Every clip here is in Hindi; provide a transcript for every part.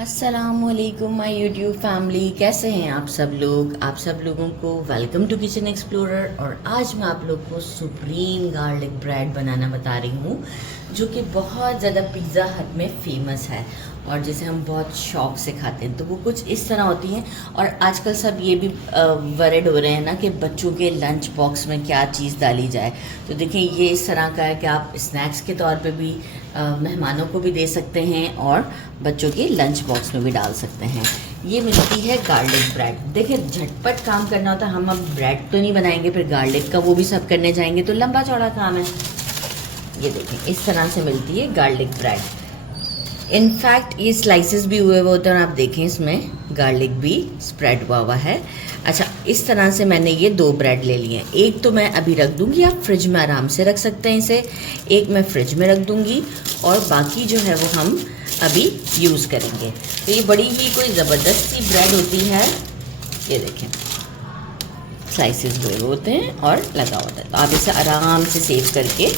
अस्सलामुअलैकुम माय यूट्यूब फैमिली, कैसे हैं आप सब लोग। आप सब लोगों को वेलकम टू किचन एक्सप्लोरर। और आज मैं आप लोग को सुप्रीम गार्लिक ब्रेड बनाना बता रही हूँ, जो कि बहुत ज़्यादा पिज़्ज़ा हट में फेमस है और जिसे हम बहुत शौक से खाते हैं। तो वो कुछ इस तरह होती हैं। और आजकल सब ये भी वरिड हो रहे हैं ना कि बच्चों के लंच बॉक्स में क्या चीज़ डाली जाए। तो देखिए, ये इस तरह का है कि आप स्नैक्स के तौर पे भी मेहमानों को भी दे सकते हैं और बच्चों के लंच बॉक्स में भी डाल सकते हैं। ये मिलती है गार्लिक ब्रेड। देखिए, झटपट काम करना होता है। हम अब ब्रेड तो नहीं बनाएंगे, फिर गार्लिक का वो भी सब करने जाएंगे तो लंबा चौड़ा काम है। ये देखिए, इस तरह से मिलती है गार्लिक ब्रेड। इनफैक्ट ये स्लाइसेस भी हुए हुए होते हैं और आप देखें इसमें गार्लिक भी स्प्रेड हुआ हुआ है। अच्छा, इस तरह से मैंने ये 2 ब्रेड ले लिए हैं। एक तो मैं अभी रख दूंगी, आप फ्रिज में आराम से रख सकते हैं इसे। एक मैं फ्रिज में रख दूंगी और बाकी जो है वो हम अभी यूज़ करेंगे। तो ये बड़ी ही कोई ज़बरदस्त सी ब्रेड होती है। ये देखें, स्लाइसेस हुए होते हैं और लगा होता है। तो आप इसे आराम से सेव करके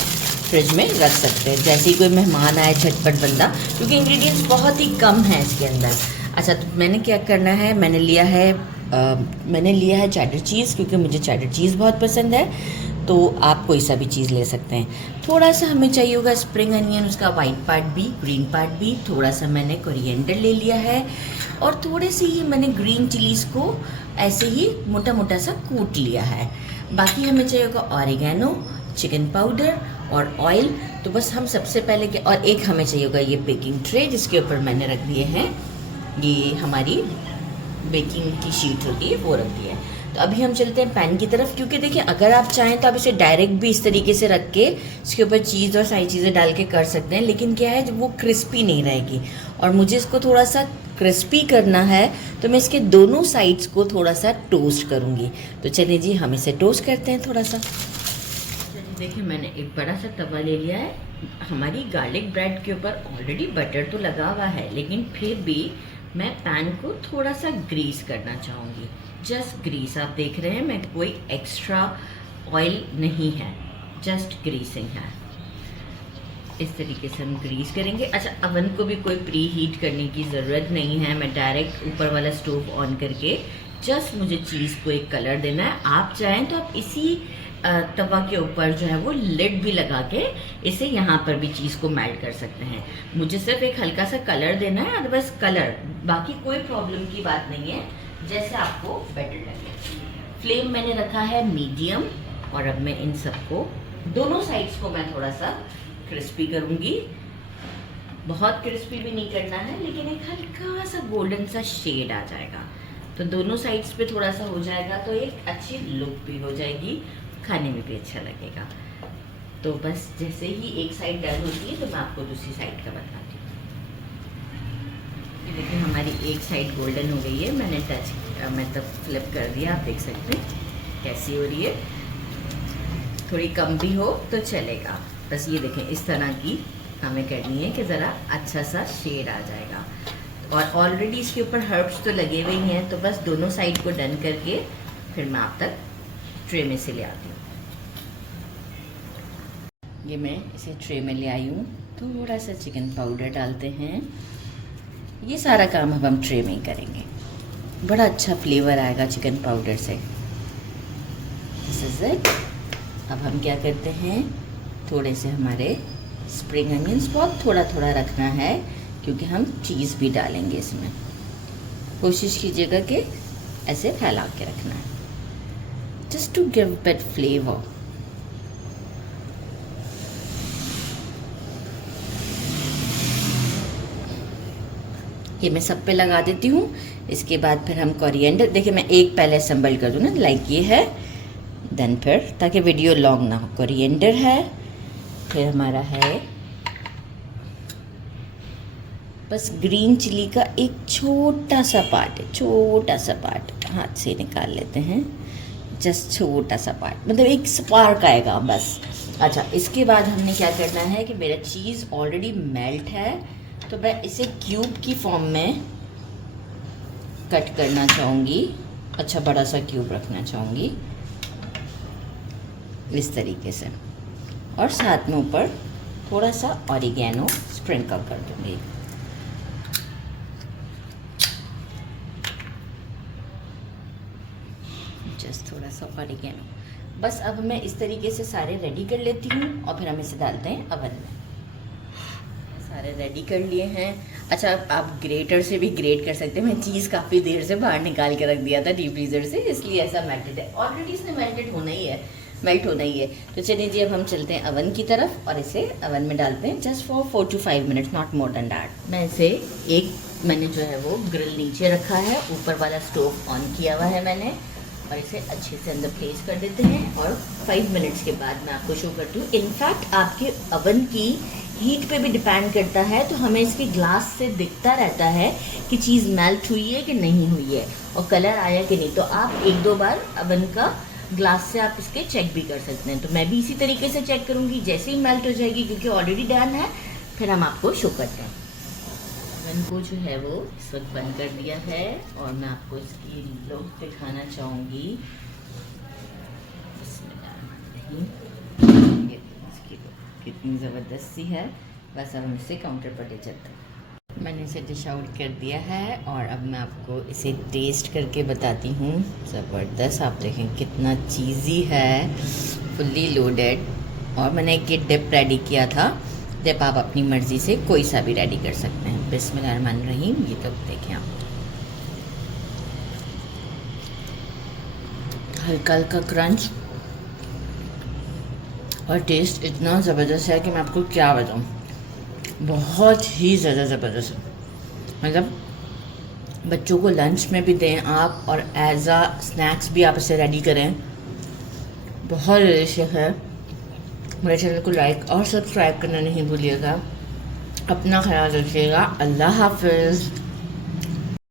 फ्रिज में रख सकते हैं, जैसे ही कोई मेहमान आए झटपट बंदा, क्योंकि इंग्रेडिएंट्स बहुत ही कम हैं इसके अंदर। अच्छा, तो मैंने क्या करना है, मैंने लिया है चेडर चीज़, क्योंकि मुझे चेडर चीज़ बहुत पसंद है। तो आप कोई सा भी चीज़ ले सकते हैं। थोड़ा सा हमें चाहिए होगा स्प्रिंग अनियन, उसका वाइट पार्ट भी, ग्रीन पार्ट भी। थोड़ा सा मैंने कोरिएंडर ले लिया है और थोड़े से ही मैंने ग्रीन चिलीज़ को ऐसे ही मोटा मोटा सा कूट लिया है। बाकी हमें चाहिए होगा ऑरिगेनो, चिकन पाउडर और ऑयल। तो बस हम सबसे पहले के, और एक हमें चाहिए होगा ये बेकिंग ट्रे, जिसके ऊपर मैंने रख दिए हैं ये हमारी बेकिंग की शीट होती है, वो रख दी है। तो अभी हम चलते हैं पैन की तरफ, क्योंकि देखिए, अगर आप चाहें तो आप इसे डायरेक्ट भी इस तरीके से रख के इसके ऊपर चीज़ और सारी चीज़ें डाल के कर सकते हैं, लेकिन क्या है, वो क्रिस्पी नहीं रहेगी। और मुझे इसको थोड़ा सा क्रिस्पी करना है, तो मैं इसके दोनों साइड्स को थोड़ा सा टोस्ट करूँगी। तो चलिए जी, हम इसे टोस्ट करते हैं थोड़ा सा। देखिए, मैंने एक बड़ा सा तवा ले लिया है। हमारी गार्लिक ब्रेड के ऊपर ऑलरेडी बटर तो लगा हुआ है, लेकिन फिर भी मैं पैन को थोड़ा सा ग्रीस करना चाहूँगी। जस्ट ग्रीस, आप देख रहे हैं, मैं कोई एक्स्ट्रा ऑयल नहीं है, जस्ट ग्रीसिंग है। इस तरीके से हम ग्रीस करेंगे। अच्छा, अवन को भी कोई प्री हीट करने की ज़रूरत नहीं है। मैं डायरेक्ट ऊपर वाला स्टोव ऑन करके जस्ट मुझे चीज़ को एक कलर देना है। आप चाहें तो आप इसी तवा के ऊपर जो है वो लिड भी लगा के इसे यहाँ पर भी चीज़ को मेल्ट कर सकते हैं। मुझे सिर्फ एक हल्का सा कलर देना है, अदरवाइज कलर, बाकी कोई प्रॉब्लम की बात नहीं है, जैसे आपको बेटर लगे। फ्लेम मैंने रखा है मीडियम, और अब मैं इन सबको दोनों साइड्स को मैं थोड़ा सा क्रिस्पी करूँगी। बहुत क्रिस्पी भी नहीं करना है, लेकिन एक हल्का सा गोल्डन सा शेड आ जाएगा तो दोनों साइड्स पे थोड़ा सा हो जाएगा, तो एक अच्छी लुक भी हो जाएगी, खाने में भी अच्छा लगेगा। तो बस जैसे ही एक साइड डन होती है तो मैं आपको दूसरी साइड का बताती हूँ। देखिए, हमारी एक साइड गोल्डन हो गई है। मैंने मतलब फ्लिप कर दिया, आप देख सकते हैं कैसी हो रही है। थोड़ी कम भी हो तो चलेगा। बस ये देखें, इस तरह की हमें करनी है कि ज़रा अच्छा सा शेड आ जाएगा। और ऑलरेडी इसके ऊपर हर्ब्स तो लगे हुए हैं, तो बस दोनों साइड को डन करके फिर मैं आप तक ट्रे में से ले आती हूँ। ये मैं इसे ट्रे में ले आई हूँ। थोड़ा सा चिकन पाउडर डालते हैं। ये सारा काम अब हम ट्रे में ही करेंगे। बड़ा अच्छा फ्लेवर आएगा चिकन पाउडर से। This is it. अब हम क्या करते हैं, थोड़े से हमारे स्प्रिंग अनियंस, बहुत थोड़ा थोड़ा रखना है क्योंकि हम चीज़ भी डालेंगे इसमें। कोशिश कीजिएगा कि ऐसे फैला के रखना है, just to give bit flavour. ये मैं सब पे लगा देती हूँ। इसके बाद फिर हम कोरिएंडर, देखिए मैं एक पहले असेंबल कर दूँ ना, लाइक ये है, देन फिर, ताकि वीडियो लॉन्ग ना हो, कोरिएंडर है, फिर हमारा है बस ग्रीन चिली का एक छोटा सा पार्ट है, छोटा सा पार्ट हाथ से निकाल लेते हैं, जस्ट छोटा सा पार्ट, मतलब एक स्पार्क आएगा बस। अच्छा, इसके बाद हमने क्या करना है कि मेरा चीज़ ऑलरेडी मेल्ट है, तो मैं इसे क्यूब की फॉर्म में कट करना चाहूँगी। अच्छा, बड़ा सा क्यूब रखना चाहूँगी इस तरीके से, और साथ में ऊपर थोड़ा सा ऑरिगेनो स्प्रिंकल कर दूँगी। पिनास ऑफ ऑरिगेनो। बस अब मैं इस तरीके से सारे रेडी कर लेती हूँ और फिर हम इसे डालते हैं अवन में। सारे रेडी कर लिए हैं। अच्छा, आप ग्रेटर से भी ग्रेट कर सकते हैं। मैं चीज़ काफ़ी देर से बाहर निकाल के रख दिया था डीप फ्रीज़र से, इसलिए ऐसा मेल्टेड है। ऑलरेडी इसने मेल्ट होना ही है। तो चलिए जी, अब हम चलते हैं अवन की तरफ और इसे अवन में डालते हैं just for 4 to 5 minutes, not more than that. मैं इसे मैंने जो है वो ग्रिल नीचे रखा है, ऊपर वाला स्टोव ऑन किया हुआ है मैंने, और इसे अच्छे से अंदर प्लेस कर देते हैं और 5 मिनट्स के बाद मैं आपको शो करती हूँ। इनफैक्ट आपके अवन की हीट पे भी डिपेंड करता है, तो हमें इसके ग्लास से दिखता रहता है कि चीज़ मेल्ट हुई है कि नहीं हुई है और कलर आया कि नहीं। तो आप 1-2 बार अवन का ग्लास से आप इसके चेक भी कर सकते हैं। तो मैं भी इसी तरीके से चेक करूँगी, जैसे ही मेल्ट हो जाएगी क्योंकि ऑलरेडी डन है, फिर हम आपको शो करते हैं। अवन को जो है वो इस वक्त बंद कर दिया है और मैं आपको इसकी लुक दिखाना चाहूँगी। इसकी कितनी ज़बरदस्त सी है। बस अब हम इसे काउंटर पर ले चलते हैं। मैंने इसे डिश आउट कर दिया है और अब मैं आपको इसे टेस्ट करके बताती हूँ। ज़बरदस्त, आप देखें कितना चीज़ी है, फुल्ली लोडेड। और मैंने एक ये डिप रेडी किया था। डिप आप अपनी मर्ज़ी से कोई सा भी रेडी कर सकते हैं। बिस्मिल्लाहिर्रहमानिर्रहीम। ये तो देखें आप, हल्का हल्का क्रंच और टेस्ट इतना ज़बरदस्त है कि मैं आपको क्या बताऊँ, बहुत ही ज़्यादा ज़बरदस्त है। मतलब बच्चों को लंच में भी दें आप और एज आ स्नैक्स भी आप इसे रेडी करें, बहुत डिलीशियस है। मेरे चैनल को लाइक और सब्सक्राइब करना नहीं भूलिएगा। अपना ख्याल रखिएगा। अल्लाह हाफ़िज़।